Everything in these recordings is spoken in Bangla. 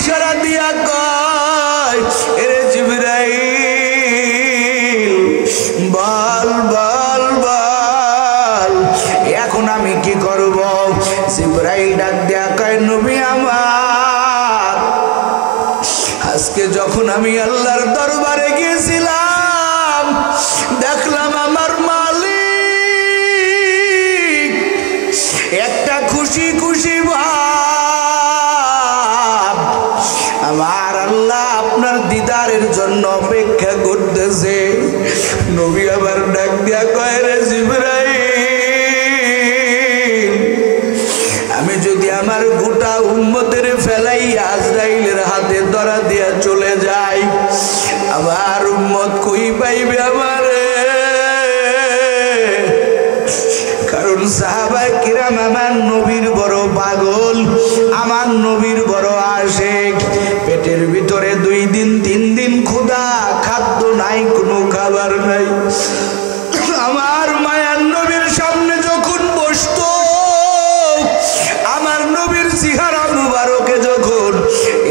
ইশারা দিয়া কয় এরে জিবরাইল বল বল বল এখন আমি কি করব? জিবরাইল ডাক দিয়া কয় নবী আমার আজকে যখন আমি আল্লাহর দরবারে গিয়েছিলাম দেখলাম আমার মালিক একটা খুশি খুশি ভাব আমার আল্লাহ আপনার দিদারের জন্য অপেক্ষা করতেছে। নবী আবার ডাক দিয়া কয় রে জিবরাইল আমি যদি আমার গোটা উম্মতের ফেলাই আজরাইলের হাতে ধরা দিয়া চলে যাই আমার উম্মত কই পাইবে আমারে? কারণ সাহাবায়ে কিরাম আমার নবীর বড় পাগল, আমার নবীর বড় আশিক। পেটের ভিতরে 2 দিন 3 দিন ক্ষুধা, খাদ্য নাই, কোনো খাবার নাই। আমার মায়ার নবীর সামনে যখন বসতো আমার নবীর চেহারা মুবারকে যখন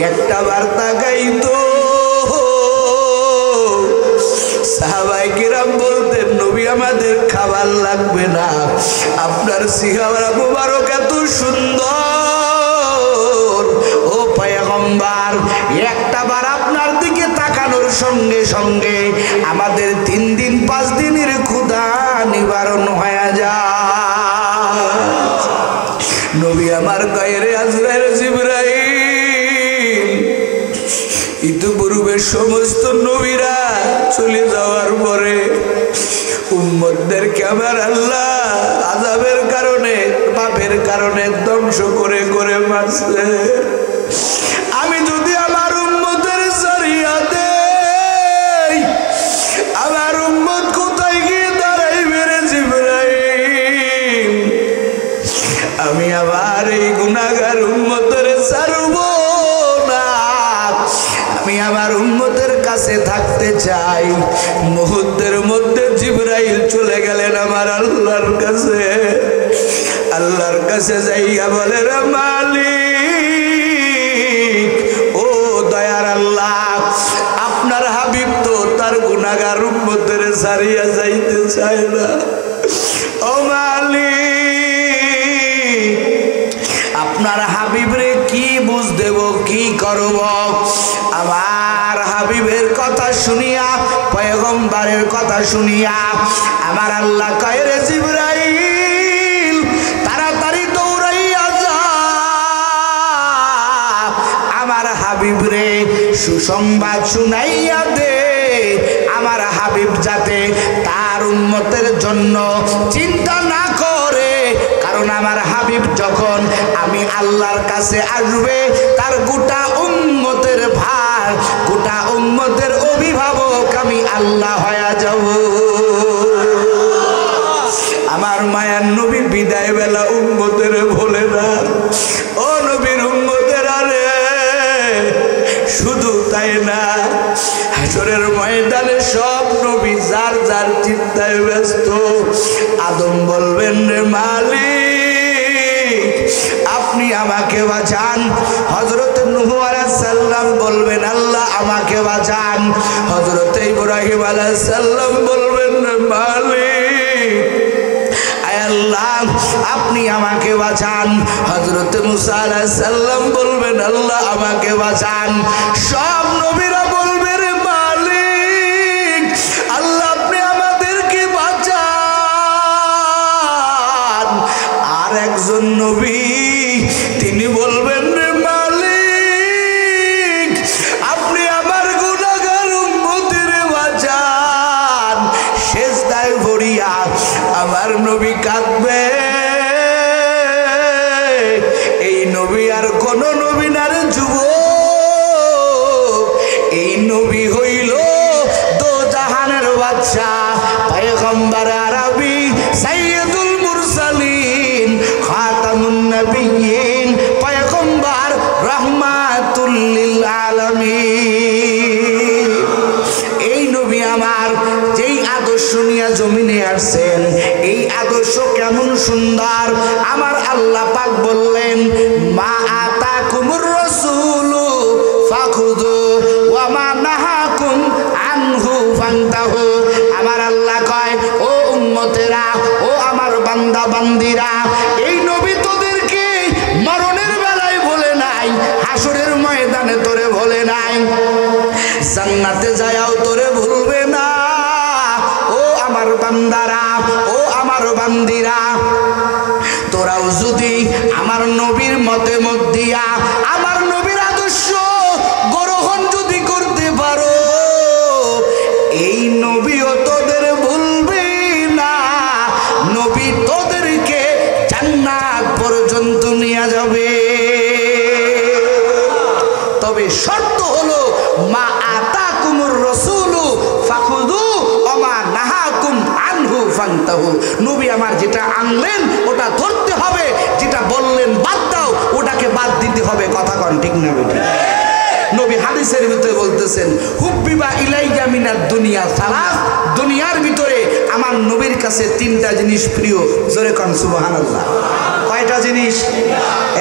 একটা বার্তা গাইতো সাহাবায়ে কিরাম বলতেন নবী আমাদের খাবার লাগবে না, আপনার চেহারা মুবারক এত সুন্দর ও পয়গম্বর একটা বার আপনার দিকে তাকানোর সঙ্গে সঙ্গে আমাদের 3 দিন 5 দিনের ক্ষুধা নিবারণ হয়ে যায়। নবী আমার গায়েরে আজরাইল জিবরাইল ইতিপূর্বে সমস্ত নবীরা চলে যাওয়ার পরে উম্মতদেরকে আমার আল্লাহ আযাবের কারণে পাপের কারণে ধ্বংস করে করে মারছে। আমি যদি আমার উম্মতের ছাড়িয়া দেই আমার উম্মত কোথায় গিয়ে দাঁড়াইবে রে জিবরাইল? আমি আবার এই গুনাহগার উম্মতের ছাড়ব না, আমি আমার উম্মতের কাছে থাকতে চাই। মুহূর্তের মধ্যে জিবরাইল চলে গেলেন আমার আল্লাহর কাছে। আল্লাহর কাছে যাইয়া বলে রে মালিক ও দয়ার আল্লাহ আপনার হাবিব তো তার গুনাহগার উম্মতের ছাড়িয়া যাইতে চায় না। ও মালিক আপনার হাবিবরে কি বুঝ দেব, কি করব? আমার হাবিবের কথা শুনিয়া পয়গম্বরের কথা শুনিয়া আমার আল্লাহ কয় রে জিবরাইল তাড়াতাড়ি দৌড়াইয়া যা আমার হাবিবরে সুসংবাদ শুনাইয়া দে আমার হাবিব যাতে তার উম্মতের জন্য চিন্তা না করে। কারণ আমার হাবিব যখন আমি আল্লাহর কাছে আসবে তার গোটা উম্মতের ভার, গোটা উম্মতের অভিভাবক আমি আল্লাহ হয়ে যাব। আমার মায়ার নবী বিদায় বেলা উম্মতের বলে না ও নবীর উম্মতের আরে শুধু তাই না হাসরের ময়দানে সব নবী যার যার চিন্তায় ব্যস্ত। আদম বলবেন রে মালিক আপনি আমাকে বাঁচান। হযরত নূহ আলাইহিস সালাম বলবেন আল্লাহ আমাকে বাঁচান। হযরত ইব্রাহিম আলাইহিস সালাম বলবেন রে মালিক আয় আল্লাহ আপনি আমাকে বাঁচান। হযরত মুসা আলাইহিস সালাম বলবেন আল্লাহ আমাকে বাঁচান। সব নবীরা বলবে রে মালিক আল্লাহ আপনি আমাদেরকে বাঁচান। আর একজন নবী তিনি বলবেন রে মালিক আপনি আমার গুনাহগার উম্মতের বাঁচান। সেজদায় পড়িয়া আমার নবী কাঁদবে। এই নবী আর কোন নবী না রে যুবক, এই নবী হইল দো জাহানের বাদশা পয়গম্বর আরবি সাইয়্যিদুল মুরসালিন খাতামুন নবিয়্যিন পয়গম্বর রাহমাতুল লিল আলামিন। এই নবী আমার যেই আদর্শ নিয়ে জমিনে আসছেন এই আদর্শ কেমন সুন্দর। আমার আল্লাহ পাক বললেন মা আতাকুমুর রাসূল হাসরের ময়দানে তোরে ভোলে নাই, জান্নাতে যায়াও তোরে ভুলবে না। ও আমার বান্দারা, ও আমার বান্দিরা, তোরাও যদি আমার নবীর মতে মত দিয়া আমার নবীর আদর্শ গ্রহণ যদি করতে পারো, এই নবীও তোদের ভুলবে না, নবী তোদেরকে জান্নাত পর্যন্ত নিয়ে যাবে। তবে শর্ত হলো মা আতাকুমুর রাসূলু ফাখুযু ওয়া মা নাহাকুম আনহু ফান্তাহু। নবী আমার যেটা আনলেন ওটা ধরতে হবে, যেটা বললেন বাদ দাও ওটাকে বাদ দিতে হবে। কথা কোন ঠিক না বেঠিক? নবী হাদিসের ভিতরে বলতেছেন হুব্বিবা ইলাইয়া মিনাদ দুনিয়া সালাস, দুনিয়ার ভিতরে আমার নবীর কাছে তিনটা জিনিস প্রিয়। জোরে কোন সুবহানাল্লাহ। কয়টা জিনিস?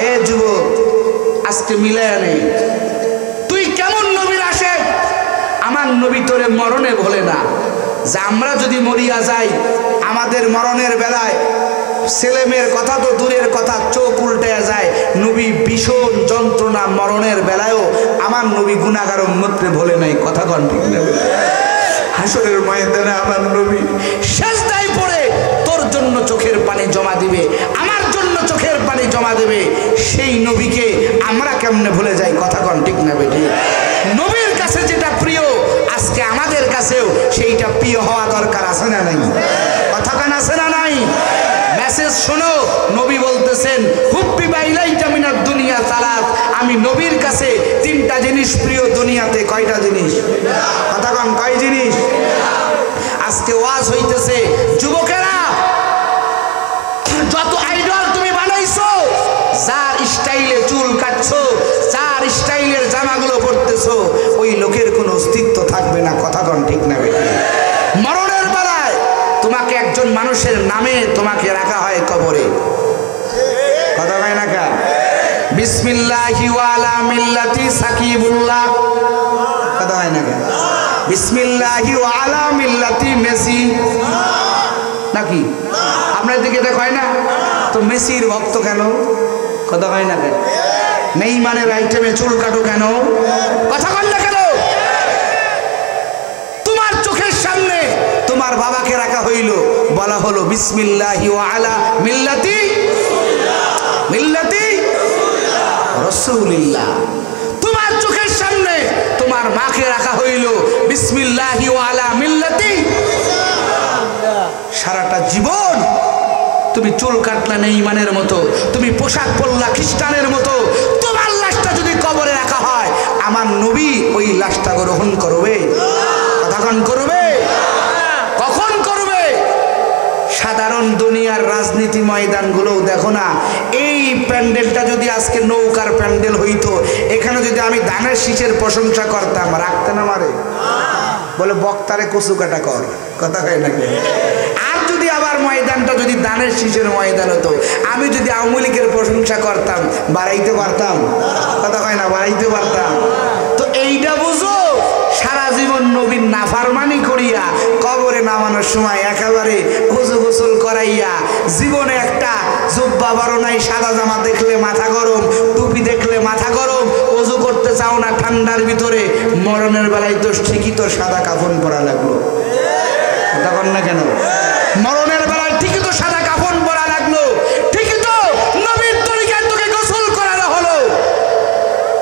এ যুবক আজকে মিলায়া নেই, তুই কেমন নবীর আশেক? আমার নবী তোরে মরণে ভোলে না। যে আমরা যদি মরিয়া যাই, আমাদের মরণের বেলায় ছেলে মেয়ের কথা তো দূরের কথা, চোখ উল্টে যায়। নবী ভীষণ যন্ত্রণা মরণের বেলায়ও আমার নবী গুনাহগার উম্মতকে ভোলে নাই। কথা কোন ঠিক না? হাসরের ময়দানে আমার নবী সেজদায় পড়ে তোর জন্য চোখের পানি জমা দিবে, আমার জন্য চোখের পানি জমা দেবে। সেই নবীকে আমরা কেমনে ভুলে যাই? কথা কোন ঠিক না বেটি? নবীর কাছে যেটা প্রিয় আজকে আমাদের কাছেও সেইটা প্রিয় হওয়া দরকার, আছে না নাই? কথা কান আছে না নাই? মেসেজ শোনো, নবী বলতেছেন হুব্বিবা ইলাইকা মিনাদ দুনিয়া সালাস, আমি নবীর কাছে তিনটা জিনিস প্রিয় দুনিয়াতে। কয়টা জিনিস? কথা কোন কয় জিনিস? আজকে ওয়াজ হইতেছে, যুবকেরা যত আইডল তুমি বানাইছো, যার স্টাইলে চুল কাটছো, যার স্টাইলের জামাগুলো পরতেছো, ওই লোকের কোনো অস্তিত্ব থাকবে না। কথা কোন ঠিক না বেটি? মরণের বেলায় তোমাকে একজন মানুষের নামে তোমাকে রাখা হয় কবরে। কথা কয় না কা? বিসমিল্লাহি ওয়া আলা মিল্লাতি সাকিবুল্লাহ। কথা হয় না কা? বিসমিল্লাহি ওয়া আলা মিল্লাতি মেসি নাকি? আপনার দিকে এটা কয় না তো? মেসির ভক্ত কেন? কথা হয় না কেন? নেইমারের আইটেমে চুল কাটো কেন? কথা কন না কেন? তোমার চোখের সামনে তোমার বাবাকে রাখা হইল, বলা হলো বিসমিল্লাহি ওয়া আলা মিল্লাতি রাসূলিল্লাহ। তোমার চোখের সামনে তোমার মাকে রাখা হইল বিসমিল্লাহি ওয়া আলা মিল্লাতি। সারাটা জীবন তুমি চুল কাটলা নেইমানের মতো, তুমি পোশাক পরলা খ্রিস্টানের মতো, তোমার লাশটা যদি কবরে রাখা হয়, আমার নবী ওই লাশটা গ্রহণ করবে? কতক্ষণ করবে? কখন করবে? সাধারণ দুনিয়ার রাজনীতি ময়দানগুলোও দেখো না, এই প্যান্ডেলটা যদি আজকে নৌকার প্যান্ডেল হইতো, এখানে যদি আমি ধানের শীষের প্রশংসা করতাম, রাখতে না মারে? বলে বক্তারে কচু কাটা কর। কথা কয় নাকি? আর যদি আবার ময়দানটা যদি ধানের শীষের ময়দান হতো, আমি যদি আওয়ামী লীগের প্রশংসা করতাম, বাড়াইতে পারতাম? কথা কয় না? বাড়াইতে পারতাম। তো এইটা বুঝো, সারা জীবন নবীর নাফরমানি করিয়া কবরে নামানোর সময় একেবারে ওযু গোসল করাইয়া, জীবনে একটা জুব্বা বড় নাই, সাদা জামা দেখলে মাথা গরম, টুপি দেখলে মাথা গরম, ওযু করতে চাও না ঠান্ডার ভিতরে, মরণের বেলায় তো ঠিকই তো সাদা কাফন পরা লাগলো। তখন না কেন? মরণের বেলায় ঠিকই তো সাদা কাফন পরা লাগলো, ঠিকই তো নবীর তরিকায় তোকে গোসল করানো হলো।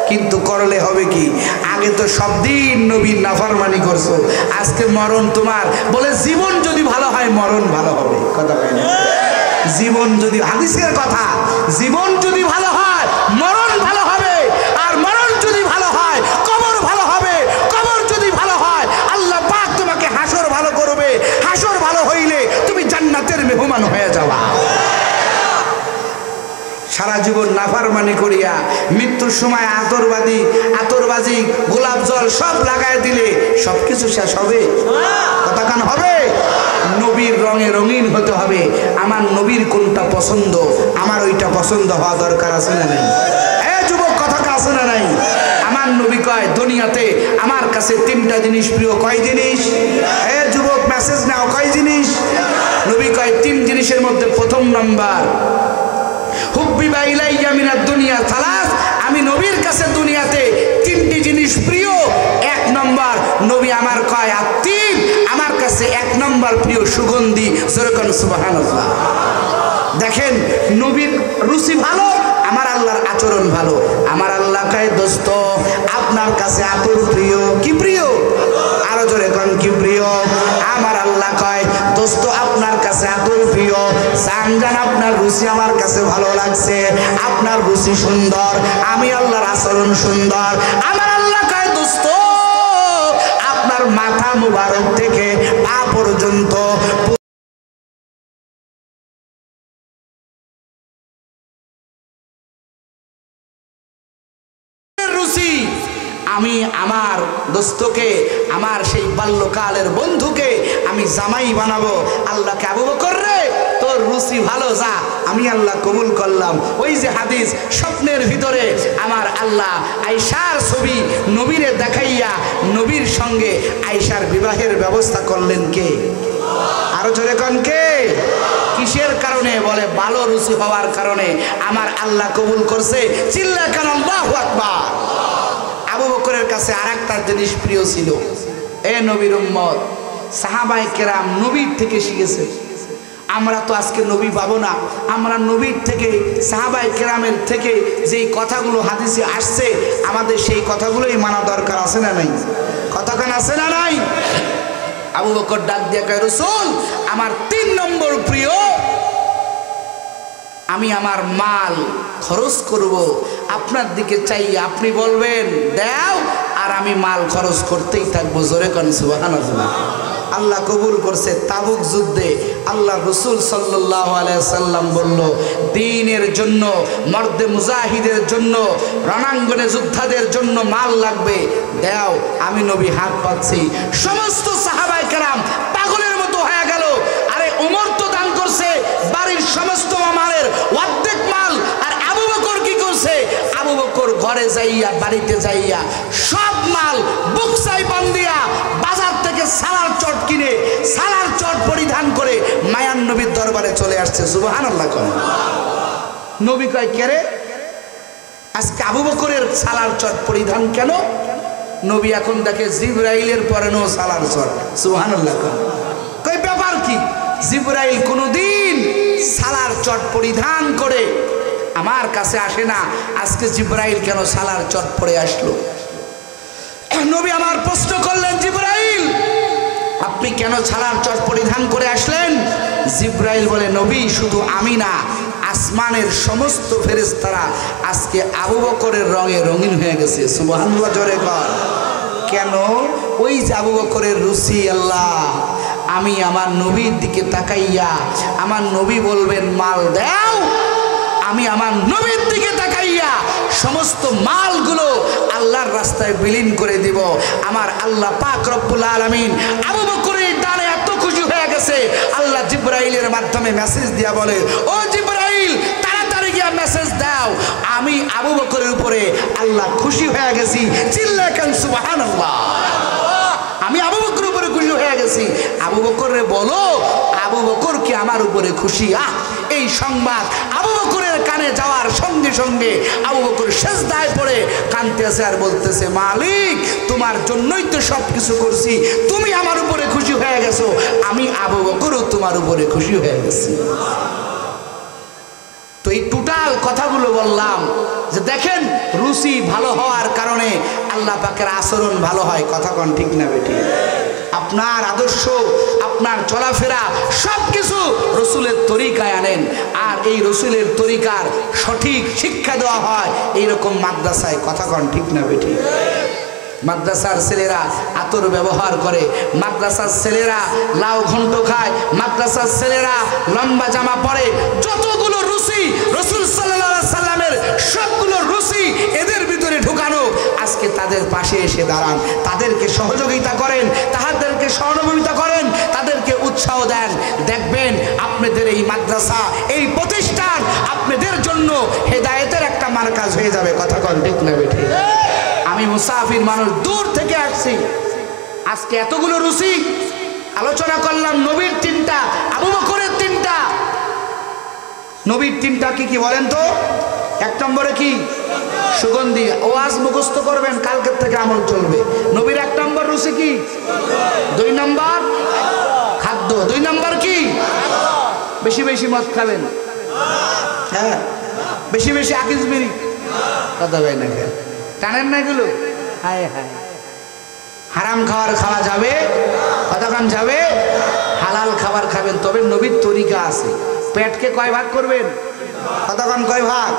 কিন্তু করলে হবে কি? আগে তো সব দিন নবীর নাফরমানি করছো, আজকে মরণ তোমার। বলে জীবন যদি ভালো হয় মরণ ভালো হবে। কথা কয় না? জীবন যদি, হাদিসের কথা, জীবন যদি ভালো হয় মরণ ভালো হবে, আর মরণ যদি ভালো হয় কবর ভালো হবে, কবর যদি ভালো হয় আল্লাহ পাক তোমাকে হাসর ভালো করবে, হাসর ভালো হইলে তুমি জান্নাতের মেহমান হয়ে যাবা। সারা জীবন নাফরমানি করিয়া মৃত্যুর সময় আতরবাজি গোলাপ জল সব লাগায় দিলে সবকিছু শেষ হবে? কথা কান হবে? নবীর রঙে রঙিন হতে হবে। আমার নবীর কোনটা পছন্দ, আমার ওইটা পছন্দ হওয়া দরকার, আছে না নাই? যুবক কথা আছে না নাই? আমার নবী কয় দুনিয়াতে আমার কাছে তিনটা জিনিস প্রিয়। কয় জিনিস? যুবক মেসেজ নাও, কয় জিনিস? নবী কয় তিন জিনিসের মধ্যে প্রথম নাম্বার হুব্বিবা ইলাইয়া মিনাদ দুনিয়া সালাস, আমি নবীর কাছে দুনিয়াতে তিনটি জিনিস প্রিয়। এক নম্বর নবী আমার কয় আত্মীব, আমার কাছে এক নম্বর প্রিয় সুগন্ধি। যেরকম সুবহানাল্লাহ। দেখেন নবীর রুচি ভালো, আমার আল্লাহর আচরণ ভালো। আমার আল্লাহ কয় দোস্ত আপনার কাছে আতর প্রিয়। কি প্রিয়? আরো জোরে কোন কি প্রিয়? আমার আল্লাহ কয় দোস্ত আপনার কাছে আতর প্রিয়। জান আপনার রুচি আমার কাছে ভালো লাগছে, আপনার রুচি সুন্দর, আমি আল্লাহর আচরণ সুন্দর। আমার আল্লাহ কয় দোস্ত আপনার মাথা মুবারক থেকে পা পর্যন্ত রুচি, আমি আমার দোস্তকে, আমার সেই বাল্যকালের বন্ধুকে আমি জামাই বানাবো। আল্লাহকে আবু বকর রে তোর রুচি ভালো, যা, আমি আল্লাহ কবুল করলাম। ওই যে হাদিস, স্বপ্নের ভিতরে আমার আল্লাহ আয়েশার ছবি নবীরে দেখাইয়া নবীর সঙ্গে আয়েশার বিবাহের ব্যবস্থা করলেন কে? আরো জোরে কোন কে? কিসের কারণে? বলে ভালো রুচি হওয়ার কারণে আমার আল্লাহ কবুল করছে। চিল্লা কান আল্লাহু আকবার। আবু বকরের কাছে আরেকটা জিনিস প্রিয় ছিল। এ নবীর উম্মত, সাহাবায়ে কেরাম নবীর থেকে শিখেছে। আমরা তো আজকে নবী পাবো না, আমরা নবীর থেকে, সাহাবায়ে কেরামের থেকে যেই কথাগুলো হাদিসে আসছে, আমাদের সেই কথাগুলোই মানা দরকার। আছে না নাই? কথাখান আছে না নাই? আবু বকর ডাক দিয়ে কয় রাসূল আমার ৩ নম্বর প্রিয়, আমি আমার মাল খরচ করব আপনার দিকে চাই, আপনি বলবেন দাও, আর আমি মাল খরচ করতেই থাকবো। জোরে কোন সুবহানাল্লাহ। আল্লাহ কবুল করছে। তাবুক যুদ্ধে আল্লাহ রসুল সাল্লাল্লাহু আলাইহি সাল্লাম বলল দ্বীনের জন্য, মর্দে মুজাহিদের জন্য, রণাঙ্গনে যোদ্ধাদের জন্য মাল লাগবে, দাও। আমি নবী হাত পাচ্ছি। সমস্ত সাহাবায়ে কেরাম পাগলের মতো হয়ে গেল। আরে ওমর তো দান করছে বাড়ির সমস্ত মালের অর্ধেক মাল, আর আবু বকর কি করছে? আবু বকর ঘরে যাইয়া, বাড়িতে যাইয়া সব মাল বুকসাই বান্ধিয়া বাজার থেকে সালার চট কিনে, সালার চট পরিধান করে মায়ান নবীর দরবারে চলে আসছে। সুবহানাল্লাহ। নবী কয় কে রে, আজকে আবু বকরের সালার চট পরিধান কেন? নবী এখন দেখে জিবরাইলের পরেনো সালার চট। সুবহানাল্লাহ। কয় ব্যাপার কি? জিবরাইল কোনদিন সালার চট পরিধান করে আমার কাছে আসে না, আজকে জিবরাইল কেন সালার চট পরে আসলো? নবী আমার প্রশ্ন করলেন, জিবরাইল আপনি কেন সালার চট পরিধান করে আসলেন? জিবরাইল বলে নবী শুধু আমি না, আসমানের সমস্ত ফেরেশতারা আজকে আবু বকরের রঙে রঙিন হয়ে গেছে। সুবহানাল্লাহ। জোরে কর। কেন? ওই যে আবু বকরের রুচি। আল্লাহ আমি আমার নবীর দিকে তাকাইয়া, আমার নবী বলবেন মাল দাও, আমি আমার নবীর দিকে তাকাইয়া সমস্ত মালগুলো আল্লাহর রাস্তায় বিলীন করে দিব। আমার আল্লাহ পাক রব্বুল আলামিন আবু বকরের দানে এত খুশি হয়ে গেছে, আল্লাহ জিবরাইলের মাধ্যমে মেসেজ দিয়া বলে, ও জিবরাইল তাড়াতাড়ি গিয়া মেসেজ দাও, আমি আবু বকরের উপরে আল্লাহ খুশি হয়ে গেছি। চিল্লা কেন সুবহানাল্লাহ। আমি আবু বকরের উপরে খুশি হয়ে গেছি। আবু বকরে বলো আবু বকর কি আমার উপরে খুশি? এই সংবাদ আবু বকরের কানে যাওয়ার সঙ্গে সঙ্গে আবু বকর সিজদায় পড়ে কাঁদতেছে আর বলতেছে, মালিক তোমার জন্যই তো সব কিছু করছি, তুমি আমার উপরে খুশি হয়ে গেছো, আমি আবু বকরও তোমার উপরে খুশি হয়ে গেছি। তো এই টোটাল কথাগুলো বললাম যে দেখেন রুচি ভালো হওয়ার কারণে আল্লাহ পাকের আচরণ ভালো হয়। কথা কোন ঠিক না বেটি? আপনার আদর্শ, আপনার চলাফেরা সবকিছু রসুলের তরিকায় আনেন, আর এই রসুলের তরিকার সঠিক শিক্ষা দেওয়া হয় এইরকম মাদ্রাসায়। কথা কোন ঠিক না বেটি? মাদ্রাসার ছেলেরা আতর ব্যবহার করে, মাদ্রাসার ছেলেরা লাউ ঘন্ট খায়, মাদ্রাসার ছেলেরা লম্বা জামা পরে। যতগুলো রুচি রাসূল সাল্লাল্লাহু আলাইহি সাল্লামের সবগুলো রুচি এদের ভিতরে ঢুকানো। আজকে তাদের পাশে এসে দাঁড়ান, তাদেরকে সহযোগিতা করেন, তাদেরকে সহযোগিতা করেন, তাদেরকে উৎসাহ দেন। দেখবেন আপনাদের এই মাদ্রাসা, এই প্রতিষ্ঠান আপনাদের জন্য হেদায়েতের একটা মার্কাজ হয়ে যাবে। কথা কোন ঠিক না বেটি? আমি মুসাফির মানুষ, দূর থেকে আসছি, আজকে এতগুলো রুচি আলোচনা করলাম। নবীর 3টা, আবু বকরের 3টা। নবীর 3টা কি কি বলেন তো? 1 নম্বরে কি? সুগন্ধি। ওয়াজ মুখস্থ করবেন, কালকের থেকে আমল চলবে। নবীর 1 নম্বর রুচি কি? 2 নম্বর খাদ্য। 2 নম্বর কি? বেশি বেশি মদ খাবেন, হ্যাঁ বেশি বেশি আকিস বিড়ি, কথা ভাই না টানেন না এগুলো? হায় হায়, হারাম খাবার খাওয়া যাবে, কতক্ষণ যাবে? হালাল খাবার খাবেন, তবে নবীর তরিকা আছে। পেটকে কয় ভাগ করবেন? কতক্ষণ কয় ভাগ?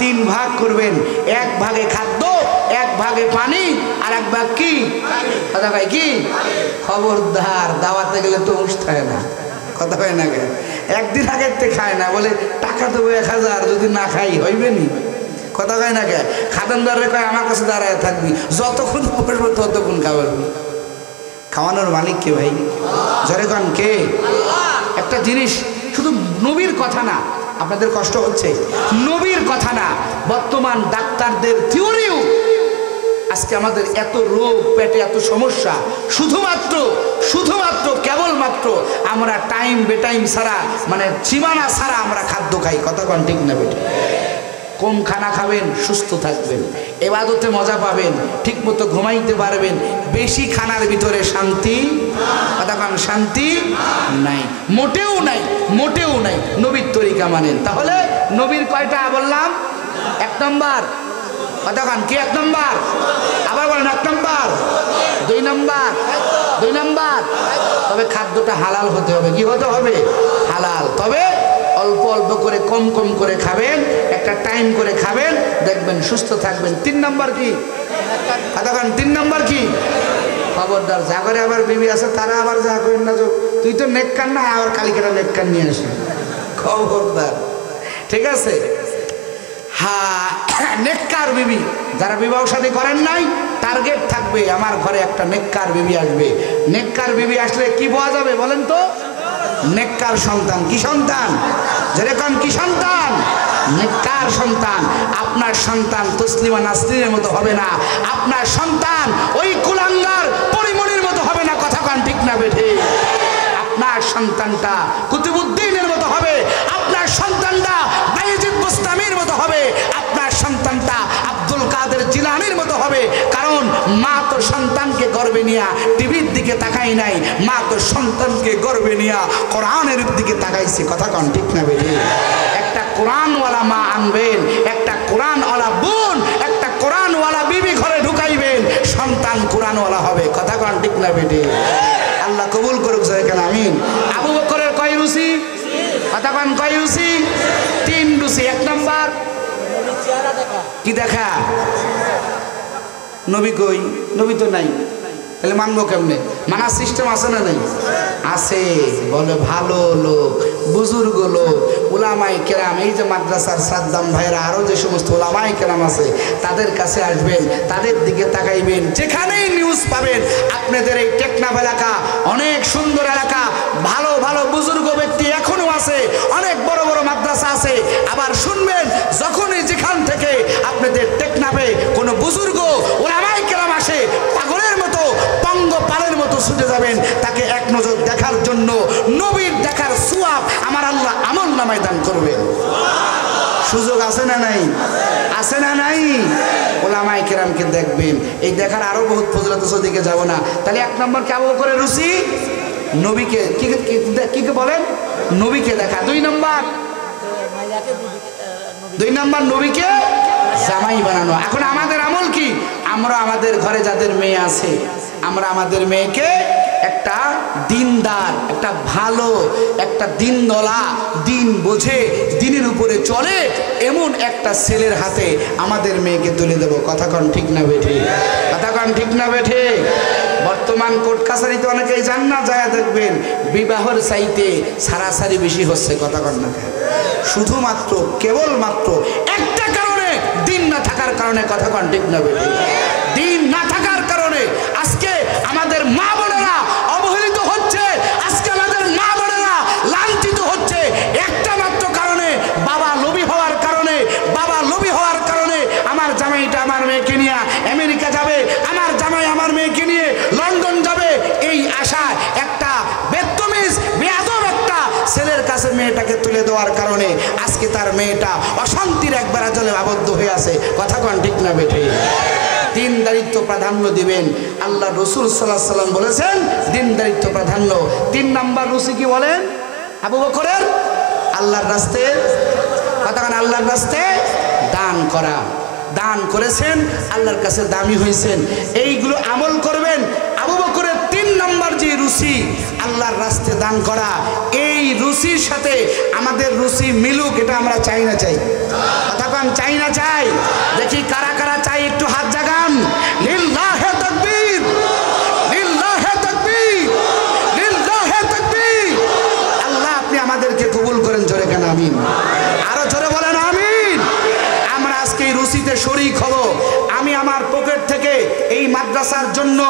3 ভাগ করবেন। 1 ভাগে খাদ্য, 1 ভাগে পানি, আর 1 ভাগ কি? কথা ভাই কি? খবরদার, দাওয়াতে গেলে তো উঠায় না, কথা হয় না। একদিন আগের থেকে খায় না, বলে টাকা দেবো 1000, যদি না খাই হইবে নি, কথা কয় না। কে খাদানদারে কয় আমার কাছে দাঁড়ায় থাকবি, যতক্ষণ বসবো ততক্ষণ খাওয়াবি। খাওয়ানোর মালিক কে ভাই? জরে কন কে? একটা জিনিস, শুধু নবীর কথা না, আপনাদের কষ্ট হচ্ছে, নবীর কথা না, বর্তমান ডাক্তারদের থিওরিও আজকে আমাদের এত রোগ, পেটে এত সমস্যা, শুধুমাত্র কেবলমাত্র আমরা টাইম বেটাইম ছাড়া, মানে সীমানা ছাড়া আমরা খাদ্য খাই। কথা কন ঠিক না বেটে? কম খানা খাবেন, সুস্থ থাকবেন, ইবাদতে মজা পাবেন, ঠিক মতো ঘুমাইতে পারবেন। বেশি খানার ভিতরে শান্তি, কথা কন শান্তি নাই, মোটেও নাই, মোটেও নাই। নবীর তরিকা মানেন, তাহলে নবীর কয়টা বললাম? 1 নম্বর, কথা কন কি? 1 নম্বর, আবার বলেন 1 নম্বর, 2 নম্বর, 2 নম্বর। তবে খাদ্যটা হালাল হতে হবে। কি হতে হবে? হালাল। তবে অল্প অল্প করে, কম কম করে খাবেন, একটা টাইম করে খাবেন, দেখবেন সুস্থ থাকবেন। 3 নম্বর কি? কথা কন 3 নম্বর কি? খবরদার, যা করে আবার বিবি আছে তারা আবার যা করেন না, তুই তো নেককার না, আবার কালিকাটা নেককার নিয়ে আসি, খবরদার, ঠিক আছে? হ্যাঁ, নেককার বিবি, যারা বিবাহ শাদী করেন নাই, টার্গেট থাকবে আমার ঘরে একটা নেককার বিবি আসবে। নেককার বিবি আসলে কি পাওয়া যাবে বলেন তো? নেককার সন্তান। কি সন্তান? যেরকম কি সন্তান? নেককার সন্তান। আপনার সন্তান তসলিমা নাসরিনের মতো হবে না, আপনার সন্তান ওই কুলাঙ্গার পরিমণির মতো হবে না, কথা কান ঠিক না বেঠে? আপনার সন্তানটা কুতুবউদ্দিনের মতো হবে, আপনার সন্তানটা বায়েজিদ বুস্তামির মতো হবে, আপনার সন্তানটা আব্দুল কাদের জিলানীর মতো হবে। কারণ মা তো সন্তানকে গর্বে নিয়া টিভির দিকে তাকাই নাই, মা তো সন্তানকে গর্বে নিয়া কোরআনের দিকে তাকাইছে, কথা কন ঠিক না বেঠে? একটা কোরআনওয়ালা মা আনবেন, একটা কোরআনওয়ালা বোন, একটা কোরআনওয়ালা বিবি ঘরে ঢুকাইবেন, সন্তান কোরআনওয়ালা হবে, কথা কন ঠিক না বেঠে? আল্লাহ কবুল করুক, যেখানে আমিন। আবু বকরের কয় রুচি? কথা কন কয় রুচি? 3 রুচি। 1 নম্বর কি দেখা? নবী কই? নবী তো নাই, তাহলে মানবো কেমনে? মানার সিস্টেম আছে না নাই? আছে। বলে ভালো লোক, বুজুর্গ লোক, উলামায়ে কেরাম, এই যে মাদ্রাসার সাদ্দাম ভাইরা, আরো যে সমস্ত উলামায়ে কেরাম আছে, তাদের কাছে আসবেন, তাদের দিকে তাকাইবেন। যেখানেই নিউজ পাবেন, আপনাদের এই টেকনাফ এলাকা অনেক সুন্দর এলাকা, ভালো ভালো বুজুর্গ ব্যক্তি এখনো আছে, অনেক বড় বড় মাদ্রাসা আছে। আবার শুনবেন, যখনই যেখান থেকে আপনাদের টেকনাফে কোনো বুজুর্গ উলামায়ে কেরাম আসে, পাগলের মতো, পঙ্গপালের মতো ছুটে যাবেন তাকে এক নজর দেখার জন্য। নবীর দেখার সওয়াব আমার আল্লাহ আমল নামায় দান করবেন। সুযোগ আছে না নাই? আছে না নাই? উলামায়ে কেরামকে দেখবেন, এই দেখার আরো বহুত ফজিলত আছে, ওদিকে যাব না। তাহলে 1 নম্বর কে? আবু বকরের রুচি নবীকে কি বলেন? নবীকে দেখা। 2 নম্বর, 2 নম্বর নবীকে জামাই বানানো। এখন আমাদের আমল কি? আমরা আমাদের ঘরে যাদের মেয়ে আছে, আমরা আমাদের মেয়েকে একটা দিনদার, একটা ভালো, একটা দিনদলা, দিন বোঝে, দিনের উপরে চলে এমন একটা ছেলের হাতে আমাদের মেয়েকে তুলে দেব, কথা কন ঠিক না বেঠে? কথা কন ঠিক না বেঠে? বর্তমান কোর্ট কাছারিতে অনেকেই যান না, যায় দেখবেন বিবাহের চাইতে সারাসারি বেশি হচ্ছে, কথা কন না? শুধুমাত্র কেবলমাত্র একটা কারণে, দিন না থাকার কারণে, কথা কন ঠিক না বেঠে? দিন না থাকার কারণে আজকে আমাদের মা বোনেরা অবহেলিত হচ্ছে, আজকে আমাদের মা বোনেরা লাঞ্ছিত হচ্ছে, একটা মাত্র কারণে, বাবা লোভী হওয়ার কারণে। বাবা লোভী হওয়ার কারণে আমার জামাইটা আমার মেয়েকে নিয়ে আমেরিকা যাবে, আমার জামাই আমার মেয়েকে নিয়ে লন্ডন যাবে, এই আশায় একটা বেদতমিজ বেয়াদব একটা ছেলের কাছে মেয়েটাকে তুলে তুলে দেওয়ার কারণে আজকে তার মেয়েটা অশান্তির একবার আজলে আবদ্ধ হয়ে আছে। কথা কন ঠিক না বেঠে? দিনদারিত্ব প্রাধান্য দিবেন। আল্লাহ রসুল সাল্লাল্লাহু আলাইহি সাল্লাম বলেছেন দিনদারিত্ব প্রাধান্য। 3 নাম্বার রুচি কি বলেন? আবু বকরের আল্লাহর রাস্তায়, কথা কন, আল্লাহর রাস্তায় দান করা। দান করেছেন, আল্লাহর কাছে দামি হয়েছেন, এইগুলো আমল করবেন। আবু বকরের 3 নাম্বার যে রুচি আল্লাহর রাস্তায় দান করা, এই রুচির সাথে আমাদের রুচি মিলুক, এটা আমরা চাই না চাই? কথা কন, চাই না চাই? দেখি কারা কারা চাই, একটু হাত জাগান। লিল্লাহে তাকবীর, লিল্লাহে তাকবীর, লিল্লাহে তাকবীর। আল্লাহ আপনি আমাদেরকে কবুল করেন, জোরে কেন আমিন? আরো জোরে বলেন আমিন। আমরা আজকে এই রুচিতে শরীক হব। আমি আমার পকেট থেকে এই মাদ্রাসার জন্য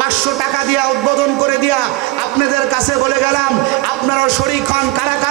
500 টাকা দিয়া উদ্বোধন করে দিয়া আপনাদের কাছে বলে গেলাম, আপনারাও শরীক হন। কারা কারা